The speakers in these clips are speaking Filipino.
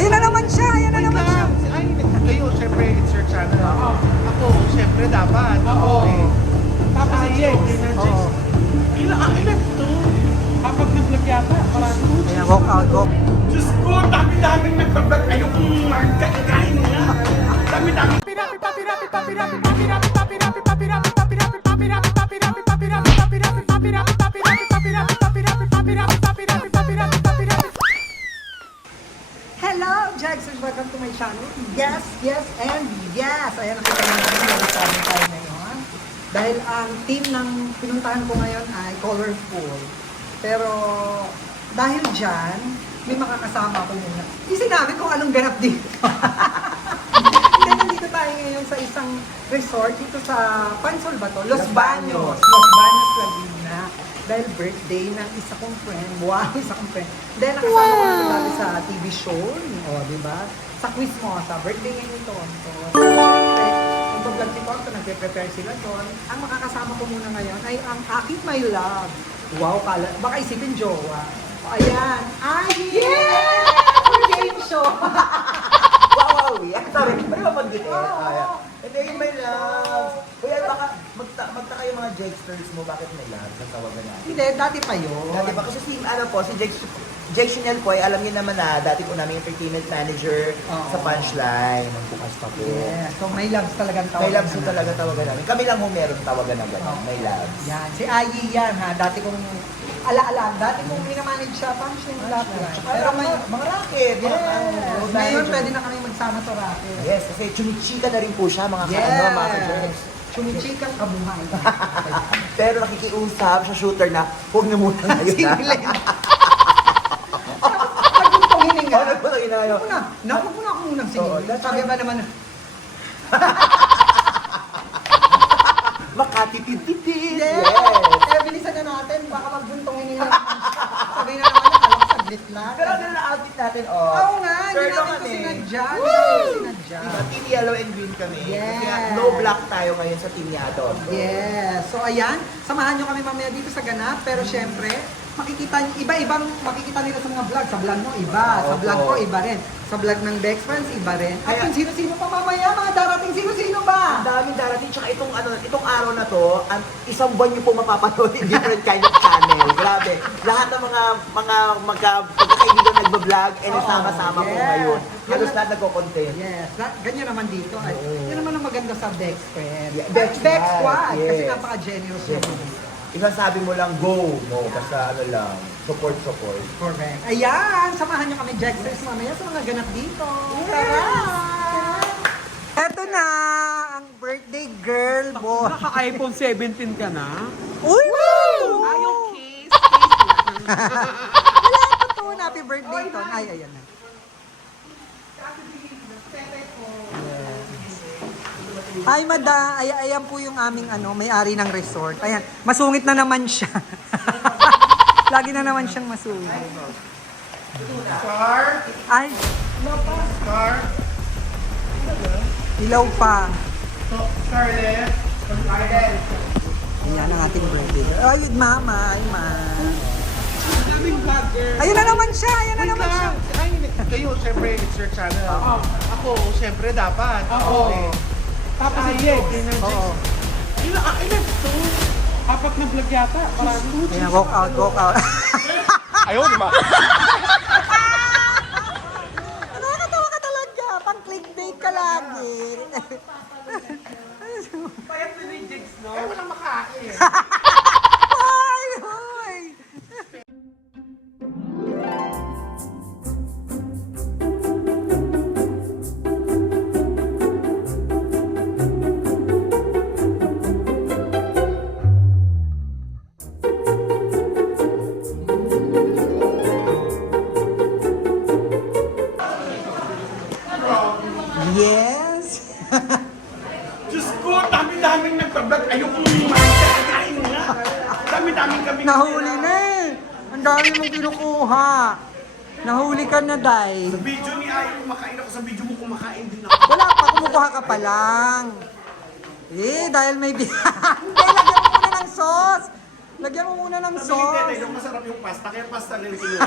Ayun na naman siya, ayun na naman siya. Ay, kayo, syempre, it's your channel. Ako, syempre, dapat. Oo. Tapos si Jex. Oo. Ilan to? Kapag nag-vlog yata, parang Ayan, walk out, walk. Diyos ko, dami-daming nagbablog. Ayokong magkakain nga. Dami-dami. Hello, Jackson! Welcome to my channel. Yes, yes, and yes! Ayan, nakita naman yung channel tayo ngayon. Dahil ang team ng pinuntahan ko ngayon ay colorful. Pero dahil dyan, may makakasama ko muna. Isinabi ko anong ganap dito. Hindi, nandito tayo ngayon sa isang resort dito sa Pansol ba to? Los Baños. Los Baños, Laguna. Dahil birthday ng isa kong friend. Wow, isa kong friend. Dahil nakasama ko ito dati sa TV show. O, di ba? Sa quiz mo, sa birthday ngayon ito. So, syempre, nag-vlog si Tonto, nagpe-prepare sila doon. Ang makakasama ko muna ngayon ay ang aking my love. Wow, baka isipin jowa. O, ayan. Ay, yeah! For game show. Wow, yeah. Sorry, pwede ba mag-detail? Oo. Hindi, yun may love. Kuya, baka magtaka yung mga Jexters mo, bakit may love? Sa tawagan natin. Hindi, dati pa yun. Dati ba? Kasi si Jex Chanel po, alam niyo naman na dati po namin entertainment manager Oo. sa Punchline. Nung bukas pa po. Yes, so may loves talagang tawag. May loves po talaga tawagan namin. Kami lang ho meron tawagan na gano'n. Oo. May loves. Yan, si Ayi yan ha. Dati kong ala-ala. Dati kong minamanage siya, Punchline Blackline. Pero mga racket. Yes. Mga Ngayon, manager. pwede na kami magsama sa racket. Yes, kasi chumichika na rin po siya, mga Yes. mga ka-Jex. Chumichikang kabuhay. Pero nakikiusap sa shooter na, huwag na muna ngayon. Singlet. Pagbuntong hininga. Ano po na inayo? Huwag mo na. Huwag mo na ako munang Oo, singin. that's Sabi right. ba naman, Makatitid-titid. yes! Eh, bilisan na natin. Baka magbuntong hininga. Sabi na naman, alam, saglit lang. Pero ano na outfit natin, oh. Oo nga, hindi Sure natin kami. ito sinadya. Hindi natin ito sinadya. Diba, team yellow and green kami. Yes. Kaya no black tayo ngayon sa team yato. Yes. So ayan, samahan nyo kami mamaya dito sa ganap. Pero syempre, makikita iba-ibang makikita nila sa mga vlog. Sa vlog mo, iba. Sa Oo. vlog ko, iba rin. Sa vlog ng Dex Friends, iba rin. At Kaya- kung sino-sino pa mamaya, mga darating sino-sino ba? Ang daming darating, tsaka itong araw na to, isang buwan niyo po mapapanood in different kind of channel. Grabe. Lahat ng mga pagkakaibigan nagbablog, and Oo. sama-sama po Yes. ngayon. Halos Yan- lahat nagko-content. Yes, ganyan naman dito. Ay, Oo. yan naman ang maganda sa Dex Friends. Yeah, Dex Dex Squad, Squad. Kasi yes. napaka-generous Yes. naman. Isang sabi mo lang, go. No, basta ano lang, support. Correct. Ayan, samahan nyo kami, Jacksters, mamaya sa mga ganap dito. Tara! Eto na, ang birthday girl, boy. naka-iPhone 17 ka na. Uy! Ayaw case. Wala pa to, happy birthday to. Ay, ayan na. Hi, Mada. Ayan po yung aming may-ari ng resort. Ayan, masungit na naman siya. Lagi na naman siyang masungit. Scar? Ay, Scar? ilaw pa. Scarlett? Scarlett? Ayan ang ating birthday girl. Ay, mama. Ay, ma. Daming vlogger. Ayun na naman siya. Ayun na naman siya. Ay, kayo, syempre, it's your channel. Ako, syempre, dapat. Oo. Tapos si Jex. Oo. Ilan to? Kapag nag-vlog yata, parang Ayan, walk out, walk out. Ayaw, di ba? Nakakatawa ka talaga. Pang clickbait ka lagi. payat na ni Jex, no? Ayaw lang makain. Ay, hoy. Yes. Diyos ko, dami-daming nagbablog. Ayokong magkakain nga. Dami-daming kami. Nahuli na eh. Ang dami mong kinukuha. Nahuli ka na, Day. Sa video ni Ayaw kumakain ako, sa video mo kumakain din ako. Wala pa, kumukuha ka pa lang. Eh, dahil may Hindi, lagyan mo muna ng sauce. Lagyan mo muna ng Sabi ni Tete, sauce. yung masarap yung pasta, kaya pasta nila kinuha.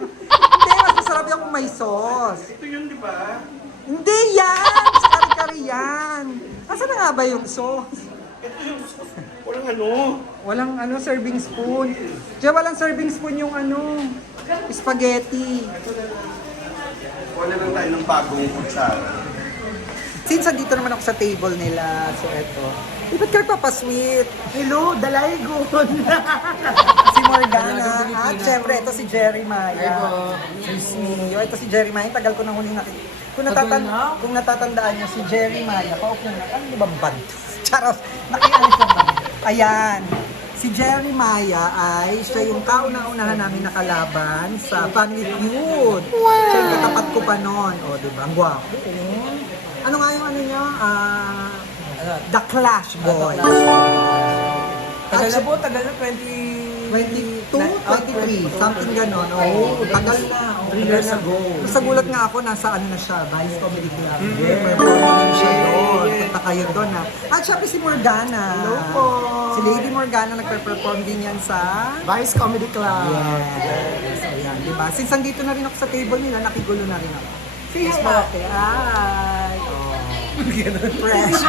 Hindi, mas masarap yung may sauce. Ito yun, di ba? Hindi yan! Sa kari-kari yan. Asa na nga ba yung sauce? Ito yung walang ano. Walang serving spoon. Diyan walang serving spoon yung spaghetti. Wala lang tayo ng bagong kutsara. Since andito naman ako sa table nila, so eto. Ba't ka papasweet? Hello, Dalaygon! Si Morgana. At syempre, ito si Jerry Maya. Excuse me. Ito si Jerry Maya. Tagal ko nang huling nakita. Kung natatandaan niyo, si Jerry Maya. Paupo na. Ano ba band? Charos. Nakialis lang ba? Ayan. Si Jerry Maya ay siya yung kauna-unahan namin nakalaban sa Family Feud. Siya yung katapat ko pa noon. O, diba? Ang gwapo. Ano nga yung niya? The Clash Boys. Tagal na po, tagal na 22, 23, something ganon. Oh, tagal na. 3 years ago. Basta gulat nga ako, nasa na siya, Vice Comedy Club. Performing siya doon. Punta kayo doon ha. At syempre si Morgana. Hello po. Si Lady Morgana nagpe-perform din yan sa Vice Comedy Club. Yes. Ayan, diba? Since nandito na rin ako sa table nila, nakigulo na rin ako. Say hi, ate. Hi. Fresh.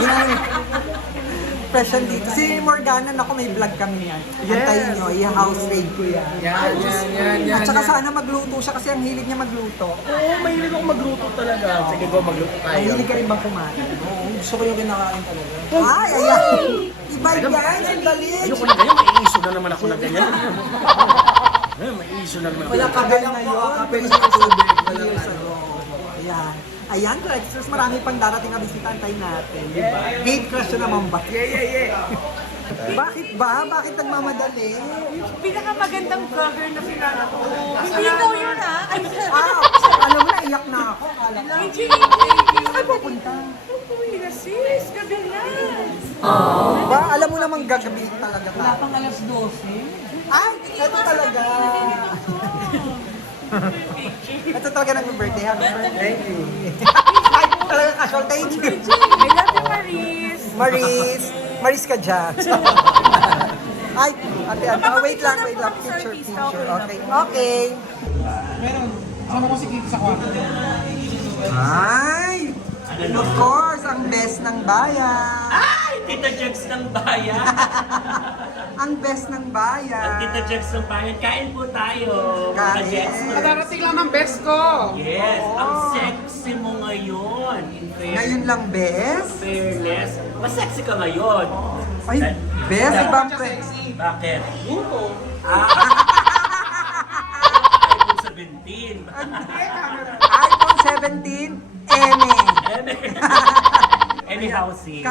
Fresh yan dito. Si Morgana, ako may vlog kami yan. Antayin nyo, i-house raid ko yan. Yan. At saka sana magluto siya kasi ang hilig niya magluto. Oo, mahilig ako magluto talaga. Sige go, magluto Ang tayo. hilig ka rin bang kumain? Oo, gusto ko yung kinakain talaga. Ay, ayan! Iba yan! Sandali! Ayoko na ganyan, may issue na naman ako na ganyan. May issue na naman ako. Wala ka ganyan na yun. Pwede sa tubig. Years ago. Ayan. Ayan, Drexters, marami pang darating na bisita, antayin natin. Diba? Gate crush na naman ba? Bakit ba? Bakit nagmamadali? Pinakamagandang vlogger na kilala ko. Hindi ikaw yun, ha? Alam mo na, iyak na ako. Alam mo. AJ! Saan pupunta? Uy, na sis, gabi na. Ba, alam mo namang gagabi talaga Wala tayo. pang alas 12. Ay, ito talaga. Ito talaga nag-birthday. Happy birthday. Thank you. Ay, talaga casual. Thank you. I love you, Maris. Maris ka dyan. Ay, ate, wait lang. Picture. Okay. Okay. Meron, sama ko si Kate sa kwarto. Ay! Of course, ang best ng bayan. Ay! Tita Jex ng bayan! Ang best ng bayan. Tita Jex ng bayan, kain po tayo! Mga Kain. Jex. Darating lang ng best ko. Yes! Ang sexy mo ngayon! In Ngayon lang, best? fairness, mas sexy ka ngayon! Ay, best? Ibang Sexy. Bakit? Luto. iPhone 17! iPhone 17, Eme. Any housing?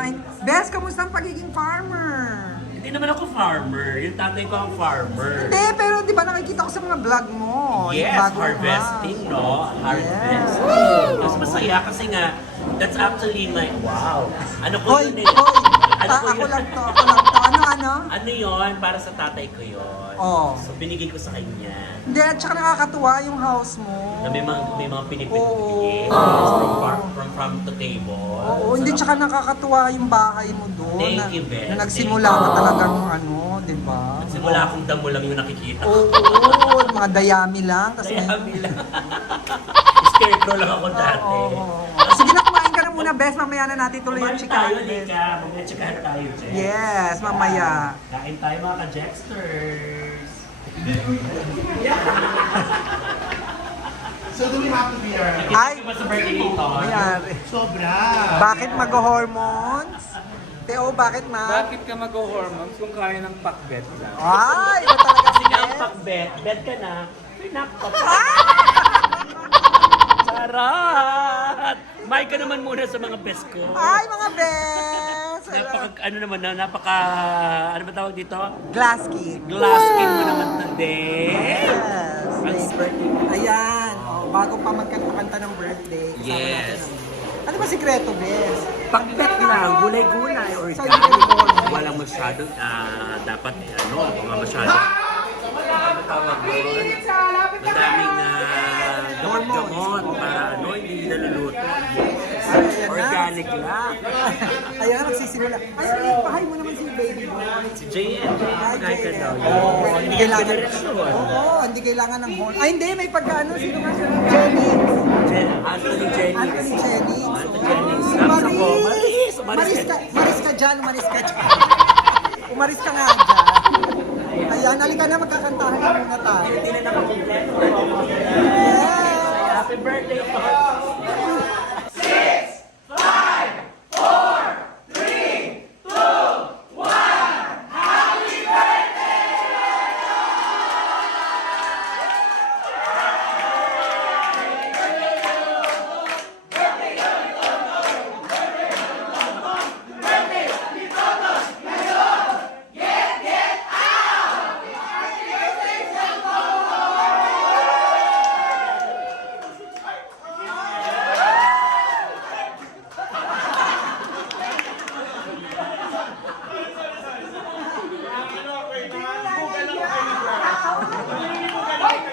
Best, kamusta ang pagiging farmer? Hindi naman ako farmer. Yung tatay ko ang farmer. Hindi, pero di ba nakikita ko sa mga vlog mo? yung Yes, bagong harvesting, house. no? Harvest. Mas masaya kasi nga, that's actually my, wow. Ano ko Hoy, yun eh? hoy! Ano ko Ako yun? lang to. Ano? Ano yun? Para sa tatay ko yun. Oh. So binigay ko sa kanya. Hindi, at saka nakakatuwa yung house mo. Na may mga pinipili. Oo. From farm to table. Oo, hindi, tsaka nakakatuwa yung bahay mo doon. Thank you, Beth. Na nagsimula ka talagang di ba? Simula akong damo lang yung nakikita. Oo, mga dayami lang. Tas Kaya may- bilang. Scarecrow lang ako dati. Oo. Sige na, kumain ka na muna, Bes. Mamaya na natin tuloy yung Kumain tayo, chikahan, Bes. Lika. Mamaya chikahan tayo, Jex. Yes, mamaya. Kain tayo mga ka-Jexters. So do we have to be Ay, Kita ba sa birthday nito? mayari. sobra? Bakit mag-hormones? Teo, bakit ma? Bakit ka mag-hormones kung kaya ng pakbet lang? Ay, iba talaga si Kasi nga ang Bes. pag-bet, bet ka na, pinakot. Charat! May ka naman muna sa mga best ko. Ay, mga Bes. Ano ba tawag dito? Glass kid. Glass skin mo naman today. Yes. May birthday. Ayan. Oh, bago pa magkanta ng birthday. kasama Yes. natin ang- Ano ba sikreto, Bes? Pag-bet lang, gulay-gulay, Sa organic. Walang masyadong, dapat, mga masyadong, ano tawag doon? Madaming gamot-gamot para hindi naluluto. Yes. Ayan na. Organic lang. Ayan na, magsisimula. Ay, pahay mo naman si baby boy? JN, United daw. Oo, hindi kailangan. Generation. Oo, hindi kailangan ng horn. Ay, hindi, may pagkaano. Sino nga siya? Jennings. Anthony Jennings. Anthony Jennings. Anthony Jennings. Si Tapos Maris. ako, Maris. Umaris ka dyan. Umaris ka nga dyan. Ayan, halika na, magkakantahan na muna tayo. Hindi na nakakompleto. Yes! Happy birthday po.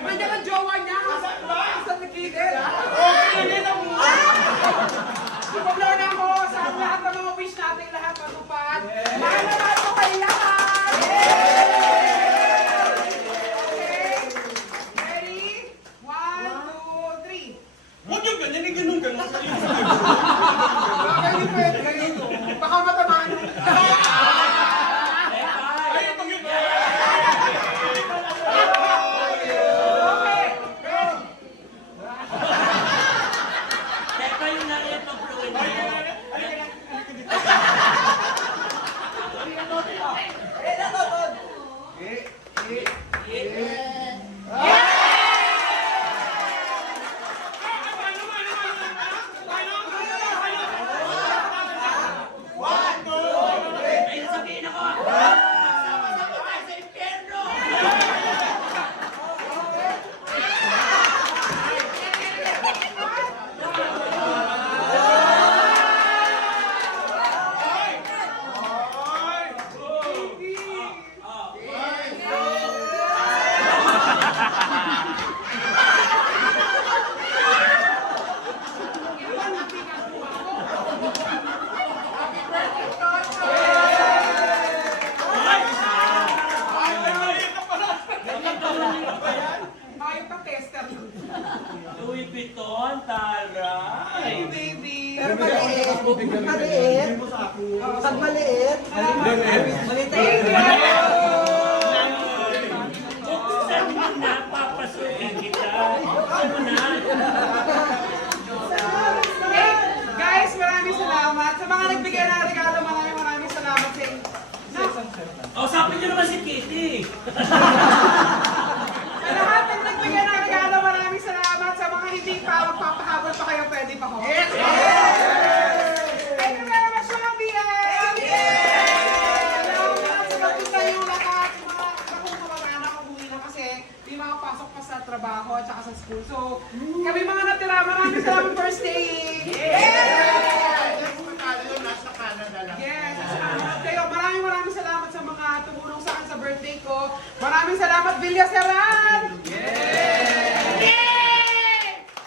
Nandiyan ang jowa niya! Asan ni Kidel? Ipaglaw na ako sa lahat ng mga wish natin, lahat matupad. Mahal na mahal ko kayo lahat! Okay? Ready? 1, 2, 3. Huwag yung ganyan, ganun. Ganyan pwede, ganito. Baka matamaan yung... Teka yung nariyan pag-fluid mo. Ay, nasabihin ako. Sama-sama tayo sa impyerno. Ayaw ka tester. Louis Vuitton, taray. Baby. Pero maliit. Maliit. Pag maliit. Maliit. Buksan mo na, papasukin kita. Ano na? Hey, guys, maraming salamat. Sa mga nagbigay ng regalo, maraming salamat sa inyo. Usapin niyo naman si Kitty. Sa lahat ng nagbigay ng regalo, maraming salamat. Sa mga hindi pa, magpapahabol pa kayo, pwede pa ho. Yes! Thank you very much, mga BS! Salamat sa pagpunta yung lahat. Yung mga kamag-anak ko uwi na kasi may mga pasok pa sa trabaho at saka sa school. So, kami mga natira, maraming salamat for staying! Yes, salamat kayo. Maraming salamat sa mga tumulong sa akin sa birthday ko. Maraming salamat, Villa Serran!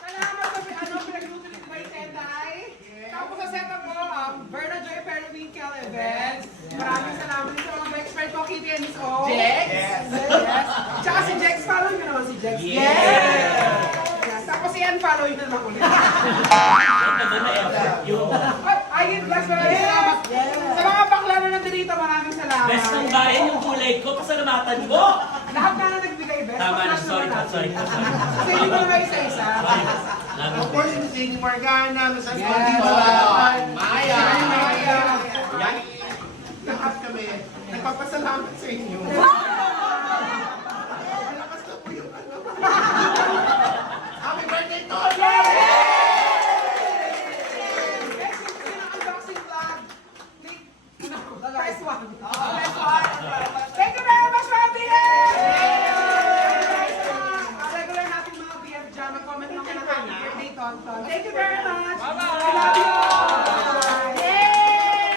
Salamat sa pinagluto ni Kuya Tenday. Tapos sa setup ko, Berna Joy Periwinkle Events. Maraming salamat din sa mga expert ko, Kitty and Miss O. Jex! Yes. Tsaka si Jex, follow nyo naman si Jex. Yes! Tapos si Ann, follow nyo naman ulit. Ayun, bless, maraming salamat. Sa mga bakla na nandito, maraming salamat. Best ng bayan yung kulay ko, pasalamatan mo. Lahat na nagbigay best. Tama na, Flash sorry naman po, sorry po, natin. sorry. Kasi hindi ko naman isa-isa. Of course, si Cindy Morgana, Mrs. Yes. Condito, Maya. Maya. Yan, lahat kami. Nagpapasalamat sa inyo. Malakas na po yung ano. Happy birthday, Tol! Next is unboxing vlog. Press 1. Thank you very much, mga BF! Regular natin mga BF dyan. Mag-comment lang kayo ng happy birthday, Tonton. Thank you very much. I love you. Yay!